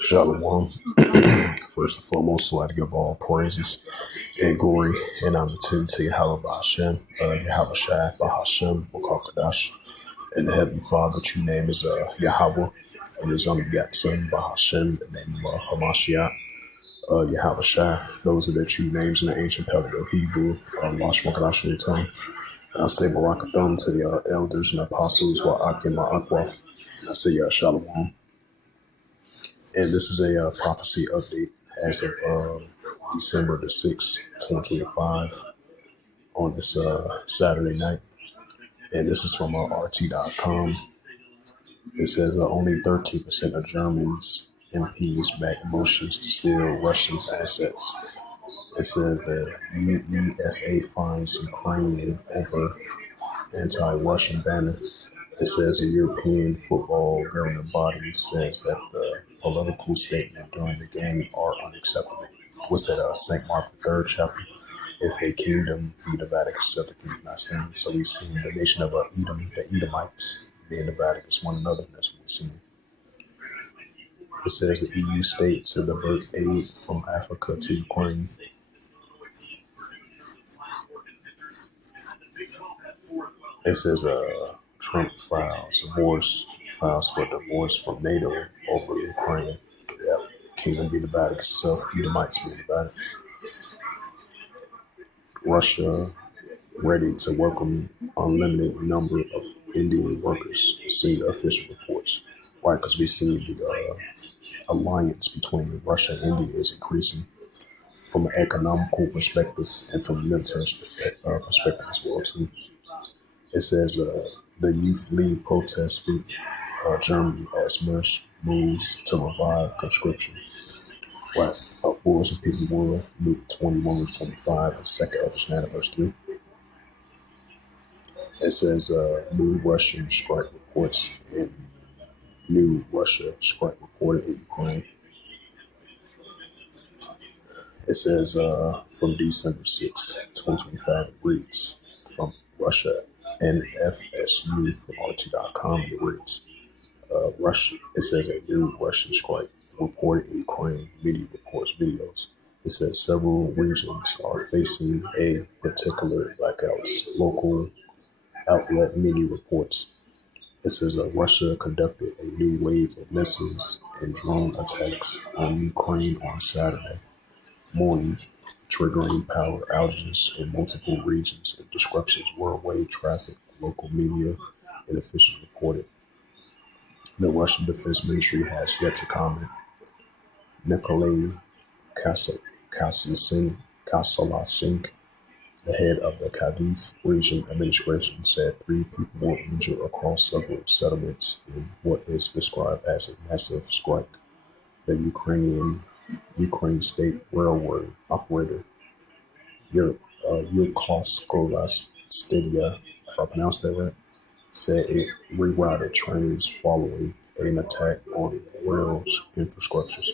Shalom. First and foremost, I'd like to give all praises and glory and honor to Yahweh Bahashem, Yahweh Shai Bahashem, Wakakadash, and the Heavenly Father. True name is Yahweh, and His only begotten Son Bahashem, the name of Hamashiach, Yahweh Shai. Those are their true names in the ancient Paleo Hebrew, Lash Wakadash in your tongue. And I say Barakathon to the elders and apostles, Wa'akim Ma'akwaf. And I say Shalom. And this is a prophecy update as of December the 6th, 2025, on this Saturday night. And this is from RT.com. It says only 13% of Germans MPs back motions to steal Russians' assets. It says that UEFA finds Ukrainian over anti-Russian banner. It says the European football governing body says that the political statement during the game are unacceptable. What's that? St. Mark the 3rd chapter. If a kingdom be divided, except the kingdom not stand. So we've seen the nation of Edom, the Edomites, being divided against one another. That's what we've seen. It says the EU states to divert aid from Africa to Ukraine. It says Trump files for divorce from NATO over Ukraine. Yeah, kingdom be divided against itself. Edomites be divided. Russia ready to welcome unlimited number of Indian workers. See official reports. Why? Because we see the alliance between Russia and India is increasing from an economical perspective and from a military perspective as well too. It says the youth lead protest with Germany as Mersh moves to revive conscription. Right. Boys and people were Luke 21 verse 25 and 2nd Edison 9 verse 3. It says new Russian strike reports in new Russia strike reported in Ukraine. It says from December 6, 2025 it reads from Russia and FSU from RT.com it reads Russia. It says a new Russian strike reported in Ukraine. Media reports videos. It says several regions are facing a particular blackouts. Local outlet media reports. It says Russia conducted a new wave of missiles and drone attacks on Ukraine on Saturday morning, triggering power outages in multiple regions and disruptions worldwide traffic. Local media and officials reported. The Russian Defense Ministry has yet to comment. Nikolai Kasalasink, the head of the Kharkiv region administration, said 3 people were injured across several settlements in what is described as a massive strike. The Ukraine state railway operator, Yurkoslav Stadia, if I pronounced that right, said it rerouted trains following an attack on rail infrastructures.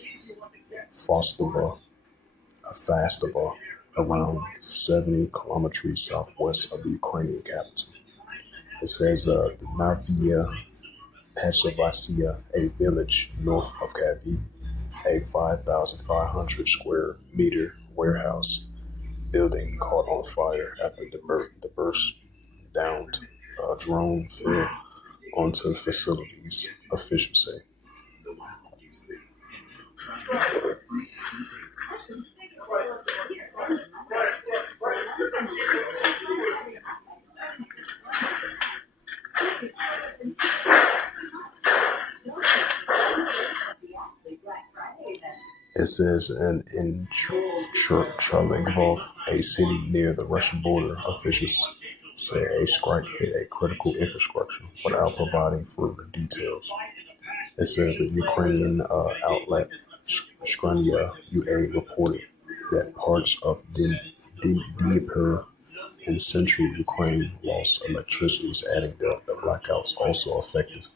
Fastova, around 70 kilometers southwest of the Ukrainian capital. It says the Navia Pachavastia, a village north of Kharkiv, a 5,500 square meter warehouse building caught on fire after the burst downed drone fell onto facilities, officials say. It says in Charligov, a city near the Russian border, officials say a strike hit a critical infrastructure without providing further details. It says the Ukrainian outlet Shkrania UA reported that parts of Dnieper in central Ukraine lost electricity, adding that the blackouts also affected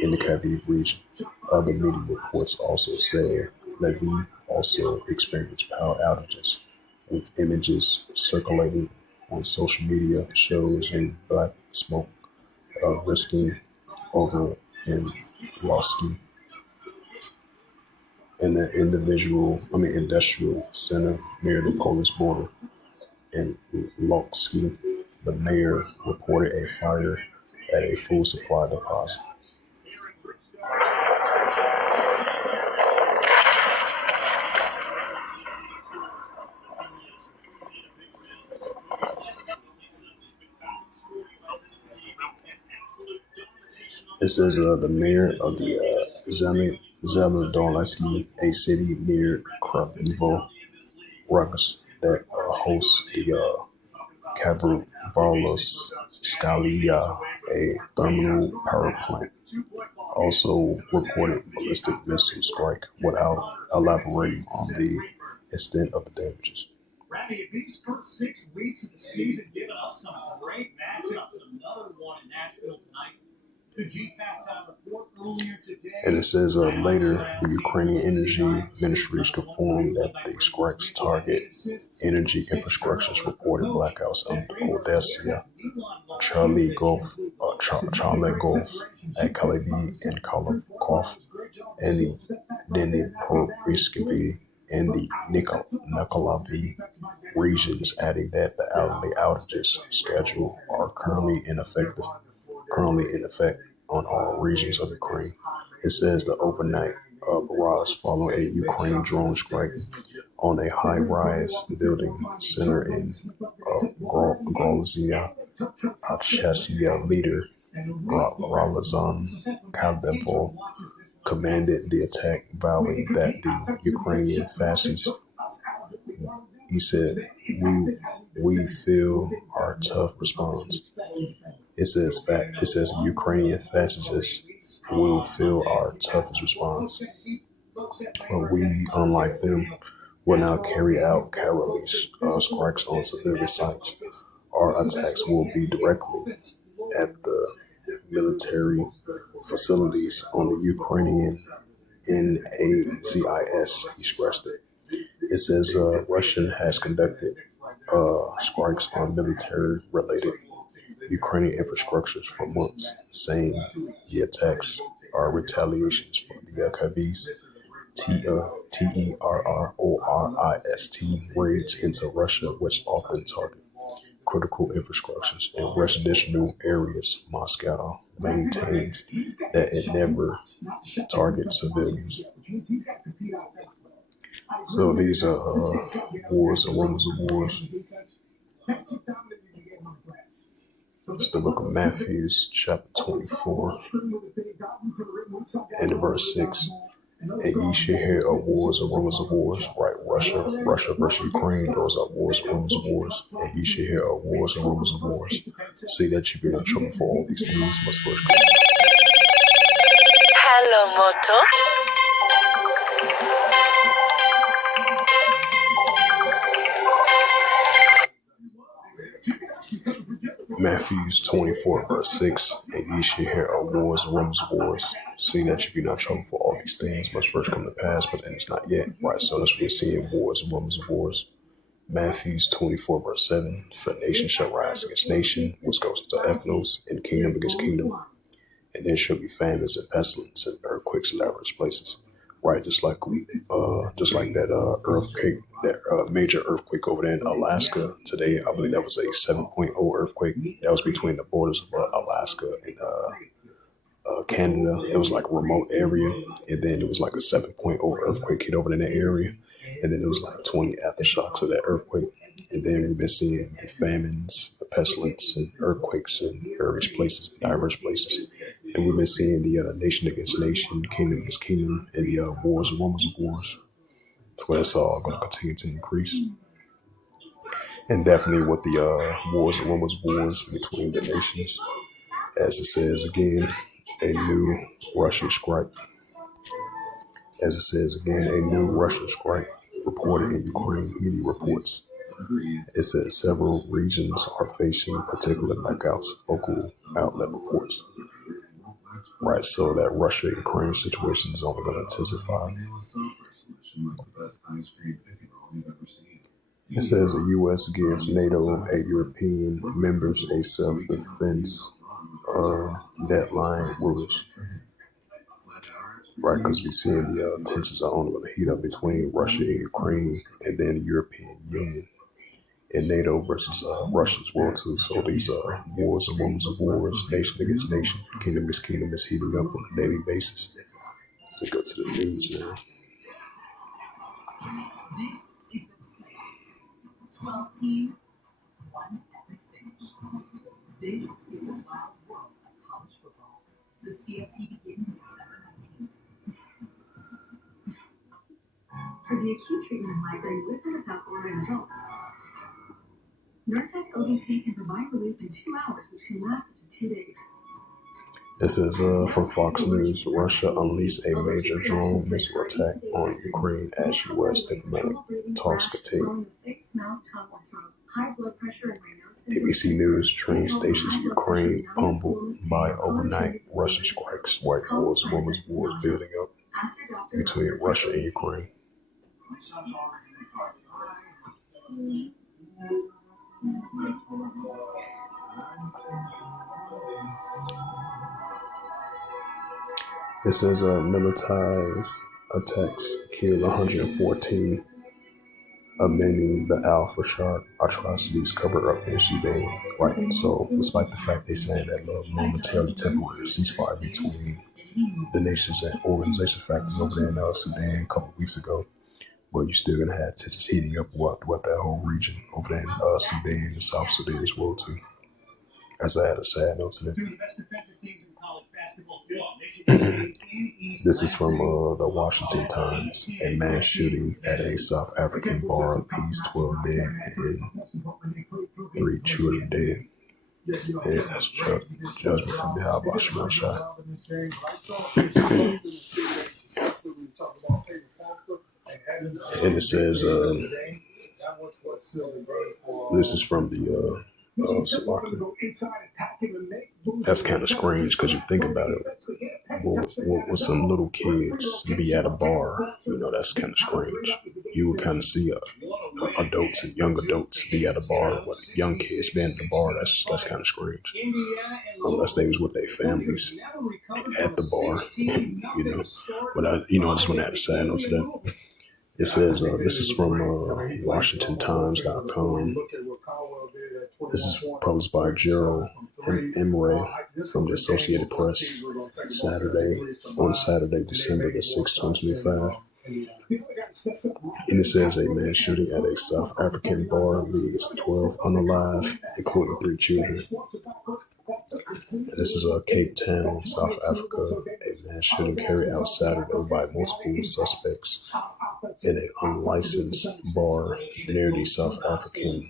in the Kharkiv region. Other media reports also say Lviv also experienced power outages, with images circulating on social media showing black smoke risking over in Losky in the industrial center near the Polish border in Losky. The mayor reported a fire at a food supply deposit. It says the mayor of the Zelenodolski, a city near Kravivo, Rugs, that hosts the Kavarvalos Scalia, a thermal power plant, also reported ballistic missile strike without elaborating on the extent of the damages. Randy, these first 6 weeks of the season giving us some great matchups. Another one in Nashville tonight. And it says later, the Ukrainian Energy Ministries confirmed that the strikes target energy infrastructures, reported blackouts on Odessa, Charlie Gulf, at Kalibi and Kharkov, and Dnipropetrovsk and the Nikolaev regions, adding that the outages schedule are currently in effect on all regions of Ukraine. It says the overnight barrage followed a Ukraine drone strike on a high-rise building center in Grozia. Chechnya leader Ramazan Kadyrov commanded the attack, vowing that the Ukrainian fascists, he said, we feel our tough response. It says the Ukrainian fascists will feel our toughest response. But we, unlike them, will now carry out cowardly strikes on civilian sites. Our attacks will be directly at the military facilities on the Ukrainian NAZIS, he stressed it. It says Russia has conducted strikes on military-related Ukrainian infrastructures for months, saying the attacks are retaliations for the Kav's terrorist raids into Russia, which often target critical infrastructures in residential areas. Moscow maintains that it never targets civilians. So these are wars and rumors of wars. It's the book of Matthew, chapter 24, and verse 6. And ye shall hear of wars and rumors of wars, right? Russia versus Ukraine, those are wars and rumors of wars. And ye shall hear of wars and rumors of wars. See that you be not trouble for all these things must first come. Hello, Moto. Matthew 24, verse 6, and ye shall hear of wars and rumors of wars. See that you be not troubled, for all these things must first come to pass, but then it's not yet. Right, so that's what we're seeing, wars and rumors of wars. Matthew 24, verse 7, for nation shall rise against nation, which goes into ethnos, and kingdom against kingdom. And there shall be famines and pestilence and earthquakes in diverse places. Right, just like that earthquake, that major earthquake over there in Alaska today. I believe that was a 7.0 earthquake. That was between the borders of Alaska and Canada. It was like a remote area, and then it was like a 7.0 earthquake hit over in that area, and then it was like 20 aftershocks of that earthquake. And then we've been seeing the famines, the pestilence, and earthquakes in various places, diverse places. And we've been seeing the nation against nation, kingdom against kingdom, and the wars and rumors of wars. So that's all going to continue to increase. And definitely with the wars and rumors of wars between the nations. As it says again, a new Russian strike. As it says again, a new Russian strike reported in Ukraine media reports. It says several regions are facing particular blackouts, local outlet reports. Right, so that Russia-Ukraine situation is only going to intensify. It says the U.S. gives NATO and European members a self-defense deadline rulers, right? Because we seeing the tensions are only going to heat up between Russia and Ukraine, and then the European Union and NATO versus Russia as well too. So these wars and rumors of wars, nation against nation, kingdom is heating up on a daily basis. Let's go to the news now. This is the play. 12 teams, one epic finish. This is the wild world of college football. The CFP begins December 19th. For the acute treatment of migraine with or without aura in adults, Nurtec ODT can provide relief in 2 hours, which can last up to 2 days. This is from Fox News. Russia unleashed a major drone missile attack on Ukraine as U.S. diplomatic talks continue. ABC News: train stations in Ukraine pummeled by overnight Russian strikes. White wars, women's wars building up between Russia and Ukraine. It says militarized attacks killed 114, amending the Al-Fashar atrocities covered up in Sudan. Right. So despite the fact they saying that momentarily temporary ceasefire between the nations and organization factors over there in Sudan a couple of weeks ago, but you're still gonna have tensions heating up throughout that whole region over there in Sudan and South Sudan as well too. As I had a sad note today. This is from the Washington Times. A mass shooting at a South African bar leaves 12 dead and 3 children dead. And that's judgment from the Al Bashir shot. And it says, this is from the that's kind of strange because you think about it. Will some little kids be at a bar? You know, that's kind of strange. You would kind of see adults and young adults be at a bar with young kids being at the bar. That's kind of strange. Unless they was with their families at the bar, you know. But I just want to add a side note to that. It says, this is from WashingtonTimes.com. This is published by Gerald Emre from the Associated Press, on Saturday, December the 6th, 2025. And it says a mass shooting at a South African bar leaves 12 unalive, including 3 children. And this is Cape Town, South Africa. A mass shooting carried out Saturday by multiple suspects in an unlicensed bar near the South African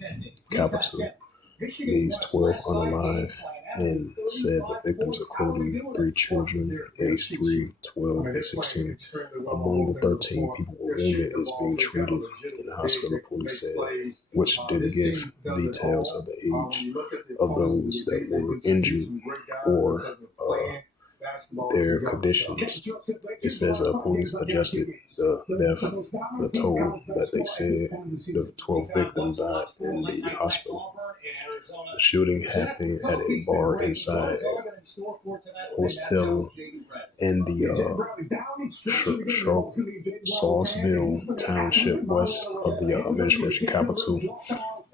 capital. Leaves 12 unalive and said the victims, including 3 children, aged 3, 12, and 16. Among the 13 people who were wounded is being treated in the hospital, police said, which didn't give details of the age of those that were injured or their conditions. It says police adjusted the toll that they said the 12 victims died in the hospital. The shooting happened at a bar inside a hostel in the Salisville Township, west of the administration capital,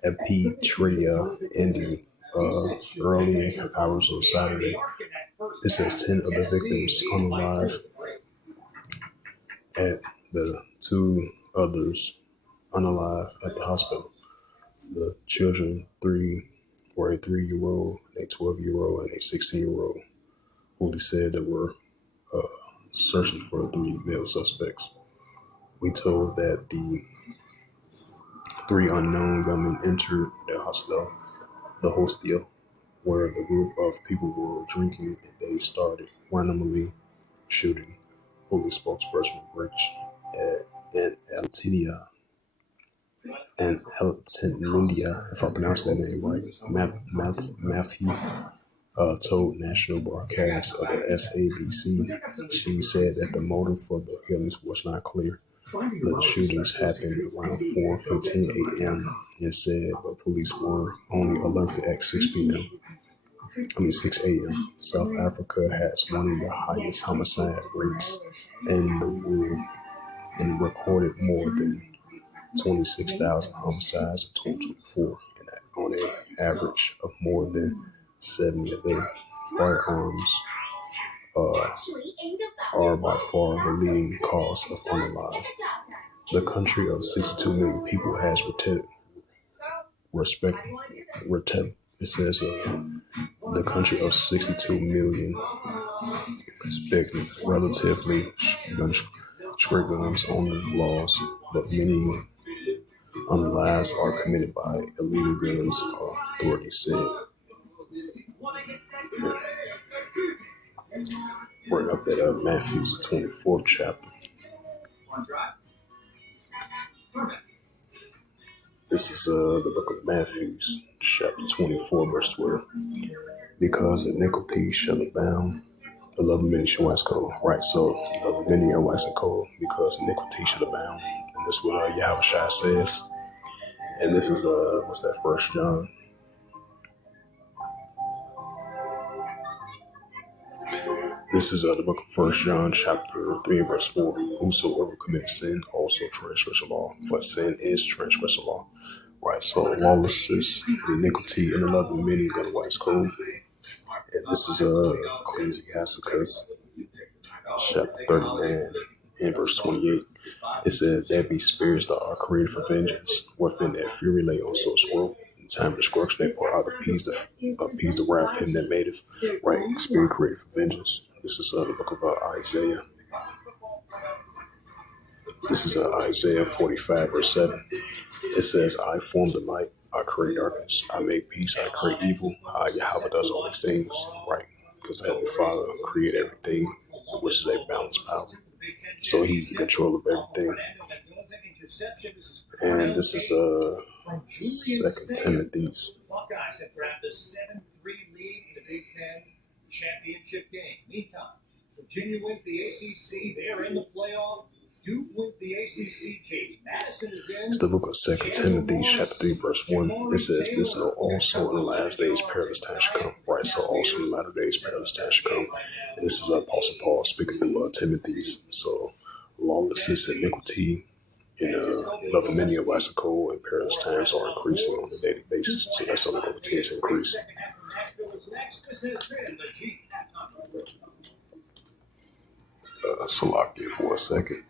Epitria, in the early hours on Saturday. It says 10 of the victims unalive, and the 2 others unalive at the hospital. The children were a 3-year-old, a 12-year-old, and a 16-year-old. Police said they were searching for 3 male suspects. We told that the 3 unknown gunmen entered the hostel, where the group of people were drinking, and they started randomly shooting. Police spokesperson Rich and Altindia, if I pronounced that name right, Matthew, told national broadcast of the SABC. She said that the motive for the killings was not clear. The shootings happened around 4:15 a.m. and said, but police were only alerted at 6 p.m. 6 a.m. South Africa has one of the highest homicide rates in the world and recorded more than 26,000 homicides in 2024, and on an average of more than 70 a day. Firearms are by far the leading cause of unalive. The country of 62 million people has it says the country of 62 million expecting relatively strict guns on the laws, but many unalives are committed by illegal guns, authorities said. Bring up that Matthew's 24th chapter. This is the book of Matthew, chapter 24, verse 12. Because iniquity shall abound, the love of many shall wax cold. Right, so the love of many are waxing cold because iniquity shall abound. And this is what Yahushua says. And this is, what's that, 1 John? This is the book of 1 John, chapter 3, verse 4. Whosoever commits sin also transgress the law, for sin is transgress the law. Right, so lawlessness, iniquity, and the love of many gonna wax cold. And this is Ecclesiasticus, chapter 39, and verse 28. It says, "There be spirits that are created for vengeance, within that fury lay on so squirrel. In time of destruction, they pour out appease the wrath of him that made it." Right, spirit created for vengeance. This is the book of Isaiah. This is Isaiah 45, verse 7. It says, "I form the light, I create darkness, I make peace, I create evil. Yahweh does all these things." Right, because the Heavenly Father created everything, which is a balanced power. So he's in control of everything. And this is 2 Timothy. Buckeyes have grabbed a 7-3 lead in the Big Ten championship game. Meantime, Virginia wins the ACC. They're in the playoff. Duke wins the ACC. James Madison is in. It's the book of 2 Timothy, chapter 3, verse 1. It says, "This know also in the last days perilous times shall come." Right, so also in the latter days perilous times shall come. And this is Apostle Paul speaking through Timothy's. So lawlessness, iniquity, and love of many of wax cold, and perilous times are increasing on a daily basis. So that's something that continues to increase. So lock it for a second.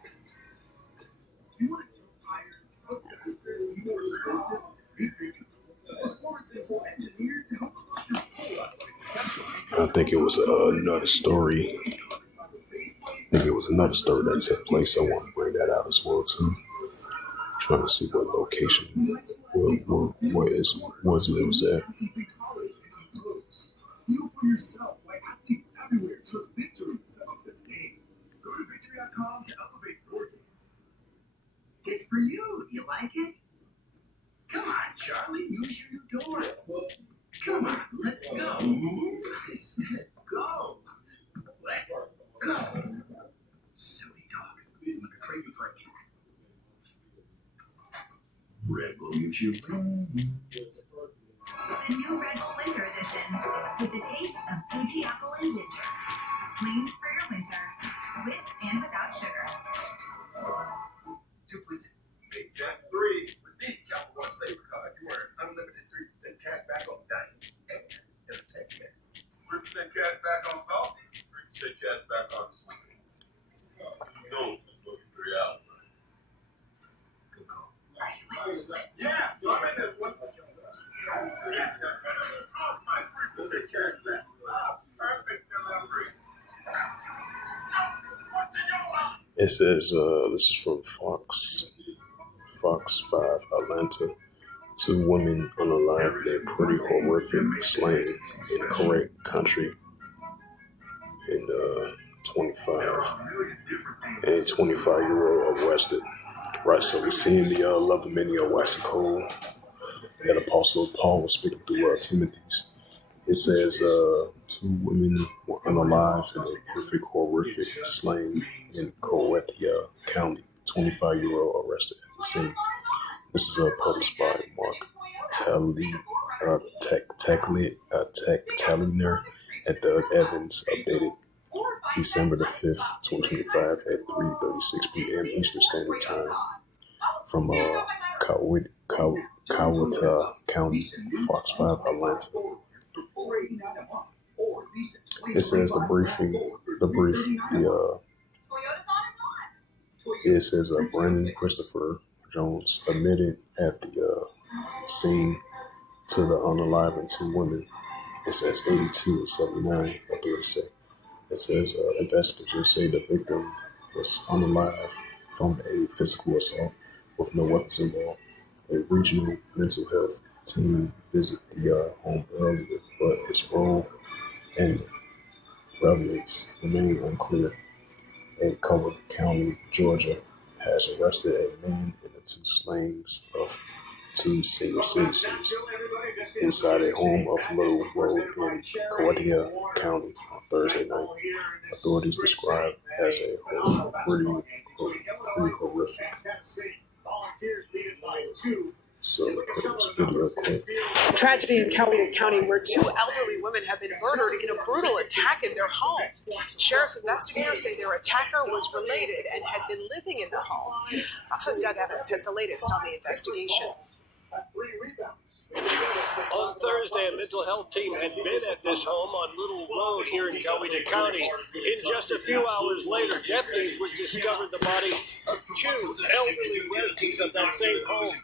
I think it was another story. That took place. I want to bring that out as well too. Trying to see what location, where it was at. It's for you. You like it? Come on, Charlie. Use your new door. Come on, let's go. I said go. Let's go. Silly dog. I'm gonna trade you for a cat. Red Bull gives you. The new Red Bull Winter Edition with the taste of Fuji apple and ginger. Wings for your winter, with and without sugar. 2, please. Make that 3 with the Capital One Saver card. You earn unlimited 3% cash back on dining and entertainment. 3% cash back on salt, 3% cash back on sweet. You know, for 3 hours. Good call. Are you in this one? Yeah, so I'm in this one. Yeah, all my 3% cash back. Perfect delivery. It says, this is from Fox 5 Atlanta. 2 women unalive in a pretty horrific slaying in the correct country. And 25-year-old arrested. Right, so we're seeing the love of many are waxing cold that Apostle Paul was speaking through Timothy's. It says 2 women were unalive in a perfect horrific slaying in Corinthia County. 25-year-old arrested at the scene. This is published by Mark. Telliner and Doug Evans, updated December the 5th, 2025 at 3:36 p.m. Eastern Standard Time from Coweta County, Fox 5, Atlanta. It says it says Brandon Christopher Jones admitted at the scene to the unaliving two women. It says 82 and 79, authorities say. It says investigators say the victim was unalive from a physical assault with no weapons involved. A regional mental health team visited the home earlier, but its role and relevance remain unclear. A Coweta County, Georgia, has arrested a man in the two slayings of two senior citizens inside a home off Little Road in Coweta County on Thursday night. Authorities describe as a pretty horrific. So play this video quick. Tragedy in Coweta County where two elderly women have been murdered in a brutal attack in their home. Sheriff's investigators say their attacker was related and had been living in the home. Fox's Doug Evans has the latest on the investigation. On Thursday, a mental health team had been at this home on Little Road here in Coweta County. In just a few hours later, deputies would discover the body of two elderly residents of that same home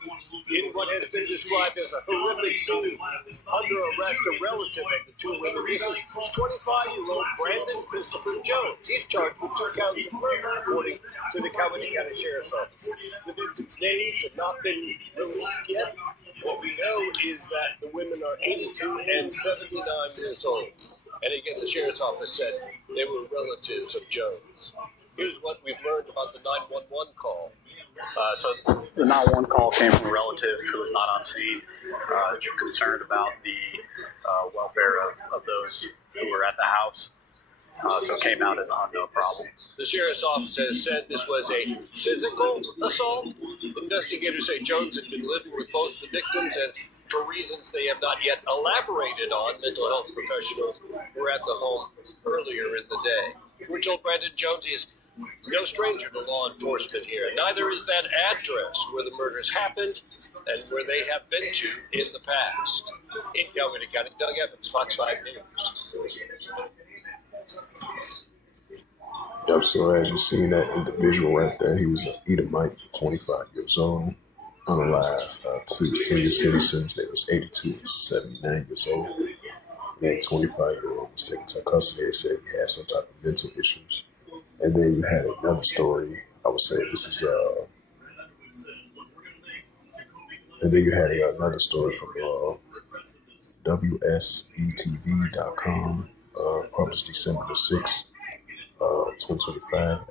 in what has been described as a horrific scene. Under arrest, a relative of the two women. This is 25-year-old Brandon Christopher Jones. He's charged with 2 counts of murder, according to the Coweta County Sheriff's Office. The victims' names have not been released yet. What we know is that the women are 82 and 79 years old. And again, the Sheriff's Office said they were relatives of Jones. Here's what we've learned about the 911 call. So the 911 call came from a relative who was not on scene, concerned about the welfare of those who were at the house. So it came out as an unknown problem. The Sheriff's Office has said this was a physical assault. Investigators say Jones had been living with both the victims, and for reasons they have not yet elaborated on, mental health professionals were at the home earlier in the day. We're told Brandon Jones is no stranger to law enforcement here. Neither is that address where the murders happened and where they have been to in the past. In Coweta County, Doug Evans, Fox 5 News. Yep, so as you see that individual right there, he was an Edomite, 25 years old, unalive. Two senior citizens, they was 82 and 79 years old. And that 25-year-old was taken to custody. They said he had some type of mental issues. And then you had another story. I would say this is and then you had another story from WSBTV.com, published December the 6th, 2025 at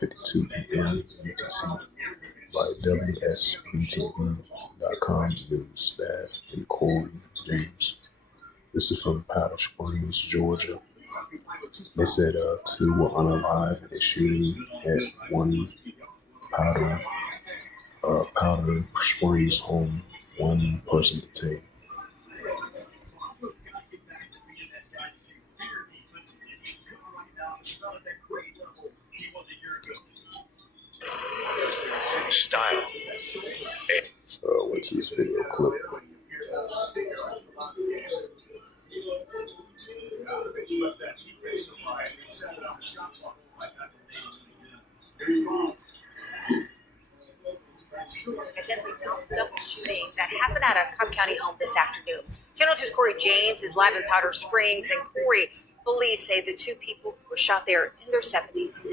11:52 p.m. UTC by WSBTV.com news staff in Corey James. This is from Powder Springs, Georgia. They said 2 were unalive in a shooting at one Powder Springs home. 1 person detained. Style. Went to this video clip. A deadly double shooting that happened at a Cobb County home this afternoon. Channel 2's Corey James is live in Powder Springs, and Corey, police say the 2 people who were shot there in their 70s.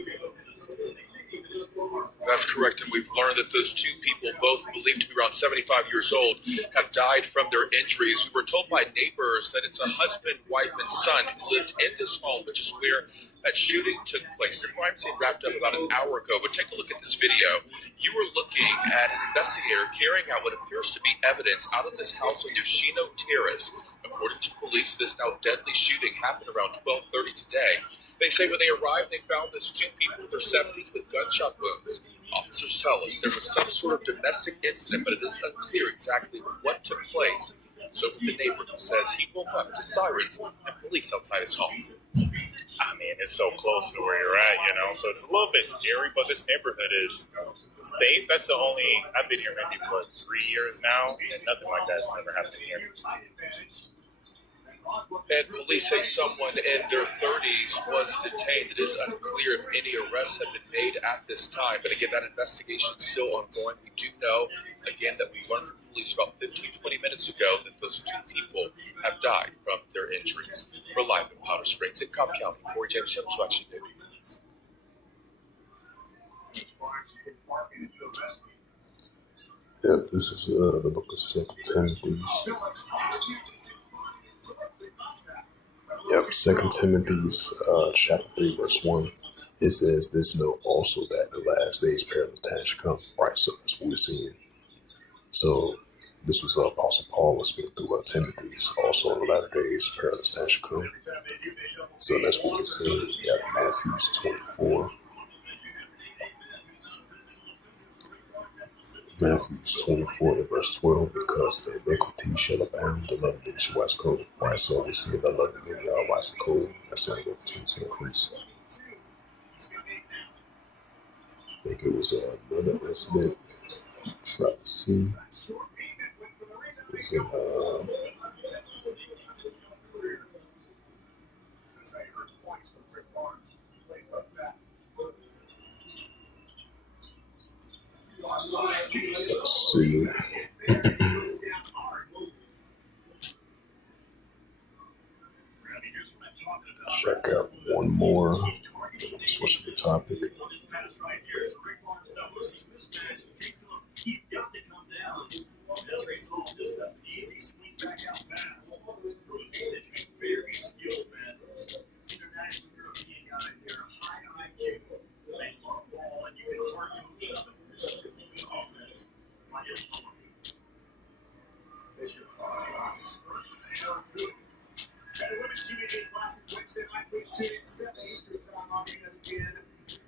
That's correct, and we've learned that those 2 people, both believed to be around 75 years old, have died from their injuries. We were told by neighbors that it's a husband, wife, and son who lived in this home, which is where that shooting took place. The crime scene wrapped up about an hour ago, but take a look at this video. You were looking at an investigator carrying out what appears to be evidence out of this house on Yoshino Terrace. According to police, this now deadly shooting happened around 12:30 today. They say when they arrived, they found those 2 people in their 70s with gunshot wounds. Officers tell us there was some sort of domestic incident, but it is unclear exactly what took place. So with the neighbor who says he woke up to sirens and police outside his home. I mean, it's so close to where you're at, so it's a little bit scary, but this neighborhood is safe. That's the only, I've been here maybe, 3 years now, and nothing like that's ever happened here. And police say someone in their 30s was detained. It is unclear if any arrests have been made at this time. But again, that investigation is still ongoing. We do know, again, that we learned from police about 15-20 minutes ago that those 2 people have died from their injuries. We're live in Powder Springs in Cobb County. Corey James, Channel 2 Action News. Yeah, this is the book of 2 Timothy. Yep, 2 Timothy chapter 3, verse 1. It says, "This know also that in the last days perilous times shall come." Right, so that's what we're seeing. So this was Apostle Paul was speaking through Timothy. Also in the latter days perilous times shall come. So that's what we're seeing. We got Matthew 24. Matthew 24 and verse 12, because the iniquity shall abound, the love of many shall wax cold. Right, so we see the love of many are waxing cold. That's only going to continue to increase. I think it was another incident. Try to see. It was in let's see. Check out one more. Switch the topic.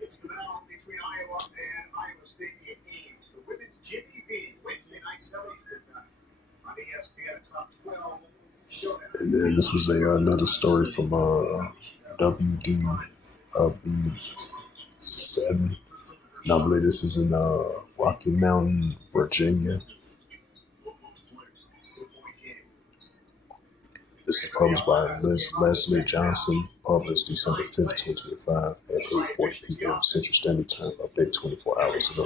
It's the battle between Iowa and Iowa State Games. The women's Jimmy V Wednesday night 7 Eastern time on ESPN. It's top 12. And then this was another story from WDB7. I believe this is in Rocky Mountain, Virginia. This is published by Leslie Johnson, published December 5th, 2025 at 8:40 p.m. Central Standard Time, updated 24 hours ago.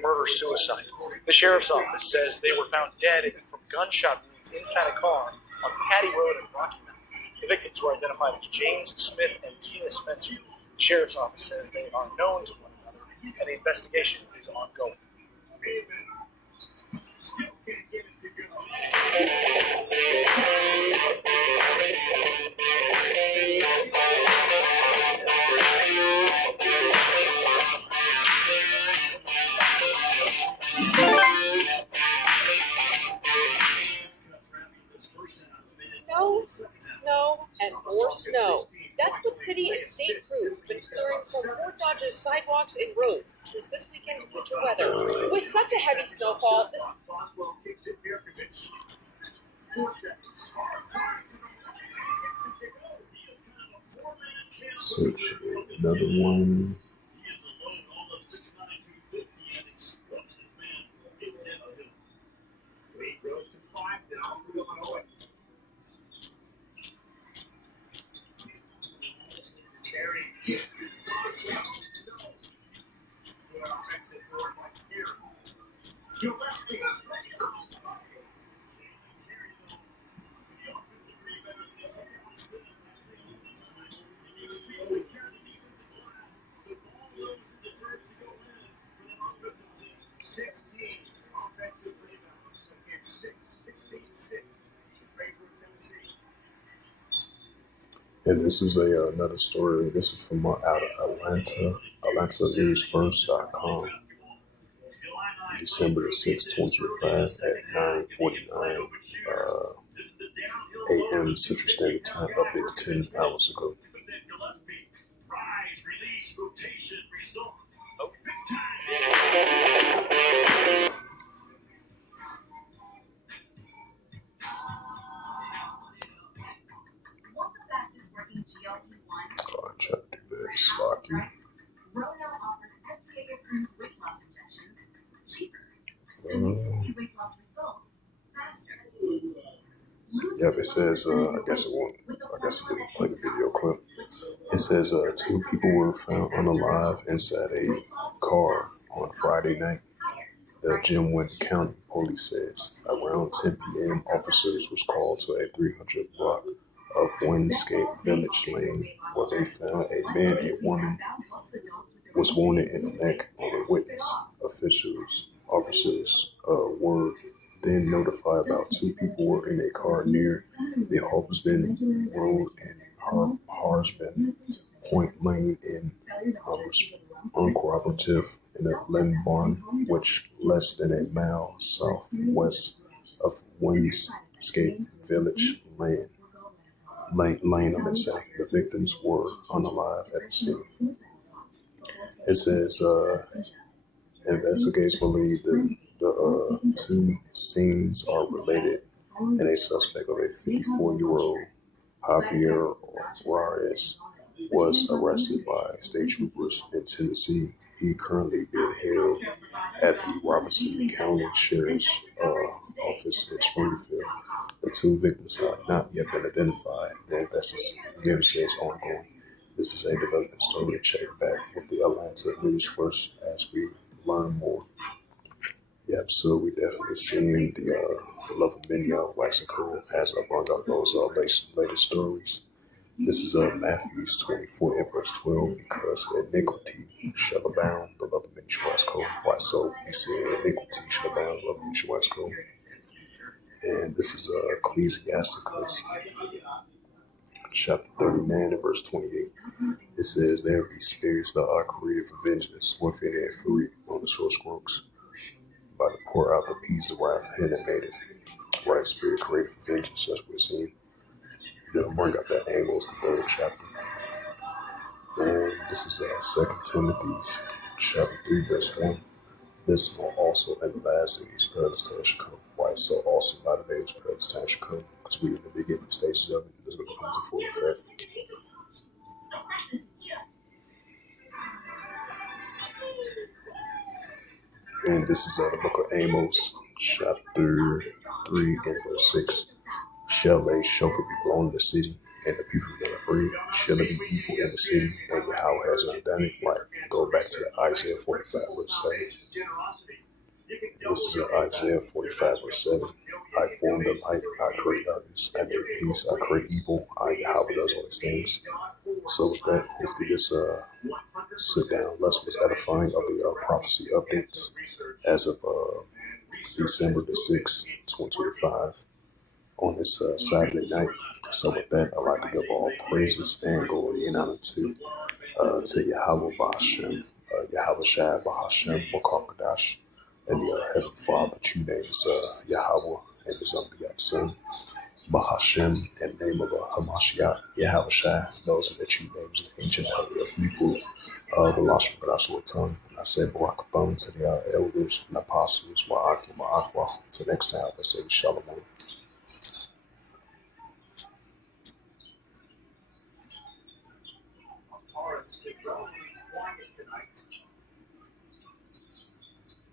Murder-suicide. The sheriff's office says they were found dead from gunshot wounds inside a car on Patty Road in Rocky Mountain. The victims were identified as James Smith and Tina Spencer. The sheriff's office says they are known to one another, and the investigation is ongoing. Snow, and more snow. That's what city and state crews have been clearing from Fort Dodge's sidewalks and roads since this weekend's winter weather. With such a heavy snowfall, Search another one. And this is another story. This is from out of Atlanta. AtlantaNewsFirst.com. December the 6th, 2025 at 9:49 a.m. Central Standard Time, updated 10 hours ago. Want the fastest working GLP-1? I try to do that. Slocky. Rono offers FDA-approved weight loss injections cheaper, so you can see weight loss results faster. Yep, it says, I guess it didn't play the video clip. It says 2 people were found unalive inside a car on Friday night. The Jim County police says around 10 p.m. officers was called to a 300 block of Windscape Village Lane where they found a man and woman was wounded in the neck on a witness. Officers were then notified about 2 people were in a car near the Harbsden Road and Harsben Point Lane in uncooperative in a Lynn Barn, which less than a mile southwest of Windscape Village Lane. The victims were unalive at the scene. It says investigators believe the 2 scenes are related, and a suspect of a 54-year-old Javier Juarez was arrested by state troopers in Tennessee. He currently being held at the Robertson County Sheriff's Office in Springfield. The 2 victims have not yet been identified. The investigation is ongoing. This is a development story. Check back with the Atlanta News First as we learn more. Yep, so we definitely seen the love of many Mexico has brought up those latest stories. This is Matthew 24 and verse 12. Because iniquity shall abound, the love of many shall wax cold. Why so? He said iniquity shall abound, the love of many shall wax cold. And this is Ecclesiasticus chapter 39 and verse 28. It says, there be spirits that are created for vengeance, within and fury on the short strokes. By to pour out the peace of wrath animated. Right spirit created for vengeance, that's what it's saying. Then I'll bring up that Amos, the 3rd chapter. And this is 2 Timothy chapter 3, verse 1. This will also in the last days perilous time shall come. Why so also latter days perilous time shall come? Because we in the beginning stages of it. It's going to come to full effect. And this is the book of Amos, chapter 3 and verse 6. Shall a shofar be blown in the city, and the people that are afraid? Shall it be evil in the city, and Yahweh has not done it? Right. Go back to Isaiah 45, verse 7. This is Isaiah 45, verse 7. I form the light, I create darkness. I make peace, I create evil. I, Yahweh, does all these things. So with that, hopefully this sit-down lesson was edifying of the prophecy updates as of December the 6th, 2025. On this Saturday night. So with that, I'd like to give all praises and glory and honor to Yahweh Ba'Hashem, Yahweh Shai Ba'Hashem, Wakakadash, and the Heavenly Father, true name is Yahweh, and His unbegotten Son, Ba'Hashem, and the name of Hamashiach, Yahweh Shai. Those are the true names in the ancient Hebrew, the Lashon Kodash tongue. And I say Barakathon to the elders and apostles, Wa'akim, to the next time, I say Shalom. Tonight.